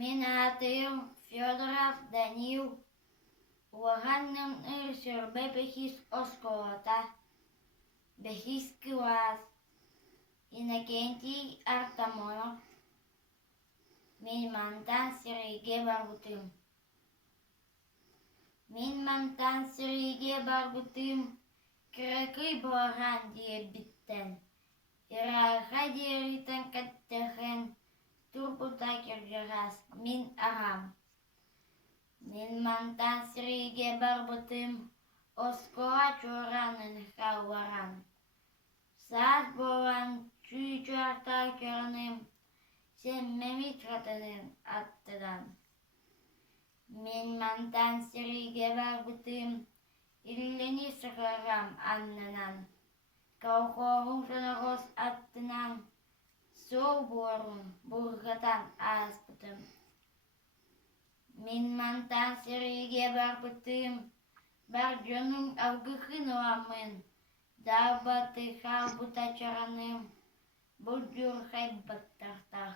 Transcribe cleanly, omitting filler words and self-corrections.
Мен атым Федоров Данил. Уаганным ырсырбе бехис осколота. Бехис класс. Иннокентий Артамонов. Мен мантан сириге барбутым. Мен мантан сириге барбутым. Кыракый буаган диye биттен. Ираха диритен каттехен. Турбута киргирас min арам. Мен мантан сириге барбутым. Оскола чоранын халваран. Saat boğan çüyçarta körünüm. Sen memit katının attıdan. Men mantan sirige barbutım. İlleni sıkıram annanan. Kavkoğun şunakos attınan. Sol borun burgatan aspıtım. Men mantan sirige barbutım. Barcanım avgıkın oamın. Darbatı halbuta çaranım. Burdur haybat tartar.